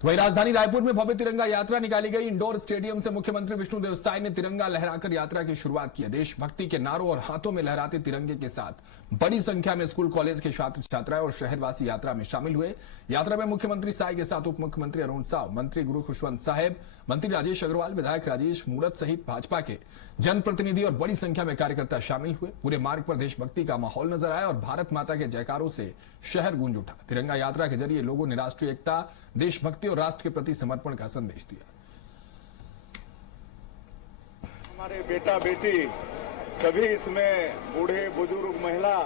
तो वही राजधानी रायपुर में भव्य तिरंगा यात्रा निकाली गई। इंडोर स्टेडियम से मुख्यमंत्री विष्णुदेव साय ने तिरंगा लहराकर यात्रा की शुरुआत की। देशभक्ति के नारों और हाथों में लहराते तिरंगे के साथ बड़ी संख्या में स्कूल कॉलेज के छात्र छात्राएं और शहरवासी यात्रा में शामिल हुए। यात्रा में मुख्यमंत्री साय के साथ उप मुख्यमंत्री अरुण साव, मंत्री गुरु खुशवंत साहेब, मंत्री राजेश अग्रवाल, विधायक राजेश मूणत सहित भाजपा के जनप्रतिनिधि और बड़ी संख्या में कार्यकर्ता शामिल हुए। पूरे मार्ग पर देशभक्ति का माहौल नजर आया और भारत माता के जयकारों से शहर गूंज उठा। तिरंगा यात्रा के जरिए लोगों ने राष्ट्रीय एकता, देशभक्ति और राष्ट्र के प्रति समर्पण का संदेश दिया। हमारे बेटा बेटी सभी इसमें बूढ़े बुजुर्ग महिला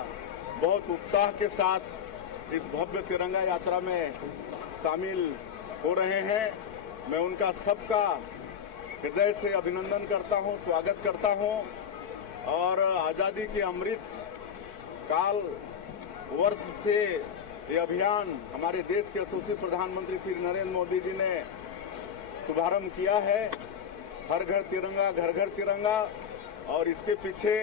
बहुत उत्साह के साथ इस भव्य तिरंगा यात्रा में शामिल हो रहे हैं। मैं उनका सबका हृदय से अभिनंदन करता हूं, स्वागत करता हूं और आजादी के अमृत काल वर्ष से ये अभियान हमारे देश के यशस्वी प्रधानमंत्री श्री नरेंद्र मोदी जी ने शुभारंभ किया है। हर घर तिरंगा, घर घर तिरंगा। और इसके पीछे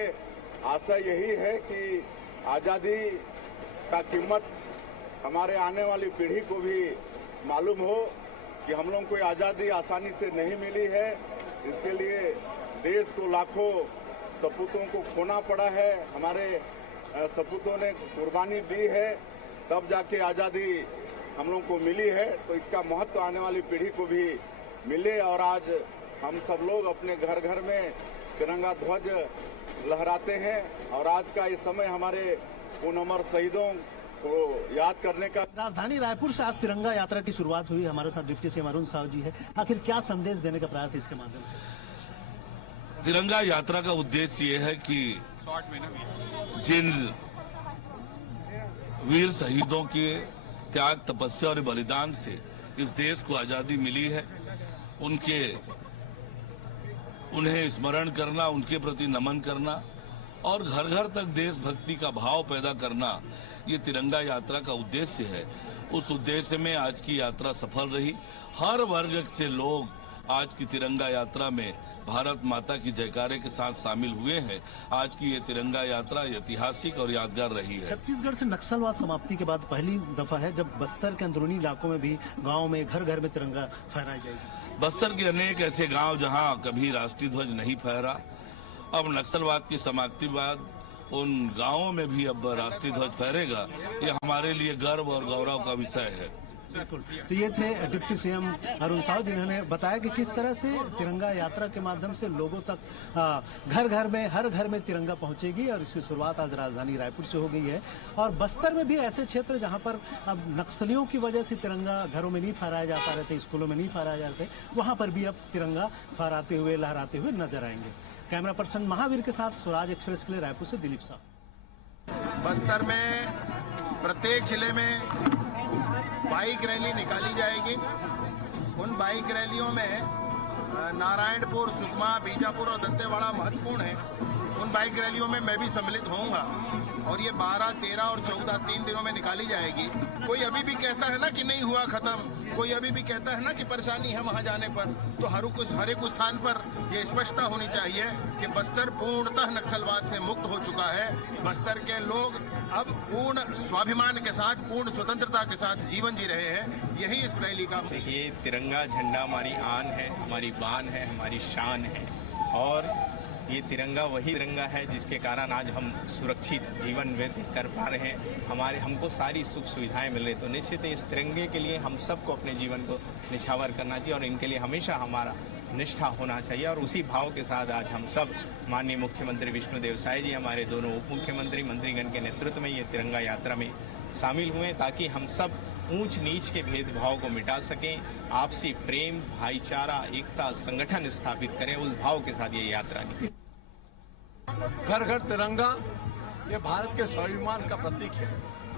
आशा यही है कि आजादी का कीमत हमारे आने वाली पीढ़ी को भी मालूम हो कि हम लोगों को आजादी आसानी से नहीं मिली है। इसके लिए देश को लाखों सपूतों को खोना पड़ा है। हमारे सपूतों ने कुर्बानी दी है, तब जाके आजादी हम लोगों को मिली है। तो इसका महत्व आने वाली पीढ़ी को भी मिले और आज हम सब लोग अपने घर घर में तिरंगा ध्वज लहराते हैं। और आज का इस समय हमारे उन अमर शहीदों को याद करने का। राजधानी रायपुर से आज तिरंगा यात्रा की शुरुआत हुई। हमारे साथ डिप्टी सीएम अरुण साव जी है। आखिर क्या संदेश देने का प्रयास है इसके माध्यम से? तिरंगा यात्रा का उद्देश्य ये है कि जिन वीर शहीदों के त्याग, तपस्या और बलिदान से इस देश को आजादी मिली है, उन्हें स्मरण करना, उनके प्रति नमन करना और घर घर तक देशभक्ति का भाव पैदा करना, ये तिरंगा यात्रा का उद्देश्य है। उस उद्देश्य में आज की यात्रा सफल रही। हर वर्ग से लोग आज की तिरंगा यात्रा में भारत माता की जयकारे के साथ शामिल हुए हैं। आज की ये तिरंगा यात्रा ऐतिहासिक और यादगार रही है। छत्तीसगढ़ से नक्सलवाद समाप्ति के बाद पहली दफा है जब बस्तर के अंदरूनी इलाकों में भी गाँव में घर घर में तिरंगा फहराई जाएगी। बस्तर के अनेक ऐसे गांव जहां कभी राष्ट्रीय ध्वज नहीं फहरा, अब नक्सलवाद की समाप्ति बाद उन गांवों में भी अब राष्ट्रीय ध्वज फहरेगा। ये हमारे लिए गर्व और गौरव का विषय है। बिल्कुल। तो ये थे डिप्टी सीएम अरुण साव, जिन्होंने बताया कि किस तरह से तिरंगा यात्रा के माध्यम से लोगों तक घर घर में, हर घर में तिरंगा पहुंचेगी। और इसकी शुरुआत आज राजधानी रायपुर से हो गई है। और बस्तर में भी ऐसे क्षेत्र जहां पर अब नक्सलियों की वजह से तिरंगा घरों में नहीं फहराया जा पा रहे थे, स्कूलों में नहीं फहराया जा रहे थे, वहां पर भी अब तिरंगा फहराते हुए, लहराते हुए नजर आएंगे। कैमरा पर्सन महावीर के साथ स्वराज एक्सप्रेस के लिए रायपुर से दिलीप साहब। बस्तर में प्रत्येक जिले में बाइक रैली निकाली जाएगी। उन बाइक रैलियों में नारायणपुर, सुकमा, बीजापुर और दंतेवाड़ा महत्वपूर्ण है। उन बाइक रैलियों में मैं भी सम्मिलित होऊंगा और ये 12, 13 और 14 3 दिनों में निकाली जाएगी। कोई अभी भी कहता है ना कि नहीं हुआ खत्म, कोई अभी भी कहता है ना कि परेशानी है वहां जाने पर, तो हर एक स्थान पर ये स्पष्टता होनी चाहिए कि बस्तर पूर्णतः नक्सलवाद से मुक्त हो चुका है। बस्तर के लोग अब पूर्ण स्वाभिमान के साथ, पूर्ण स्वतंत्रता के साथ जीवन जी रहे हैं। यही इस रैली का। देखिए, तिरंगा झंडा हमारी आन है, हमारी बान है, हमारी शान है। और ये तिरंगा वही तिरंगा है जिसके कारण आज हम सुरक्षित जीवन व्यतीत कर पा रहे हैं। हमको सारी सुख सुविधाएं मिल रही। तो निश्चित इस तिरंगे के लिए हम सबको अपने जीवन को निछावर करना चाहिए और इनके लिए हमेशा हमारा निष्ठा होना चाहिए। और उसी भाव के साथ आज हम सब माननीय मुख्यमंत्री विष्णुदेव साय जी, हमारे दोनों उप मुख्यमंत्री, मंत्रीगण के नेतृत्व में ये तिरंगा यात्रा में शामिल हुए ताकि हम सब ऊंच नीच के भेदभाव को मिटा सकें, आपसी प्रेम, भाईचारा, एकता, संगठन स्थापित करें। उस भाव के साथ ये यात्रा निकली। घर घर तिरंगा ये भारत के स्वाभिमान का प्रतीक है।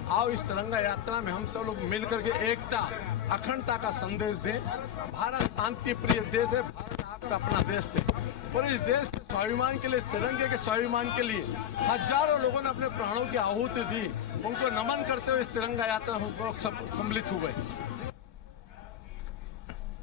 आओ इस तिरंगा यात्रा में हम सब लोग मिलकर के एकता, अखंडता का संदेश दें। भारत शांति प्रिय देश है, भारत आपका अपना देश है और इस देश के स्वाभिमान के लिए, इस तिरंगे के स्वाभिमान के लिए हजारों लोगों ने अपने प्राणों की आहुति दी। उनको नमन करते हुए इस तिरंगा यात्रा में सम्मिलित हुए।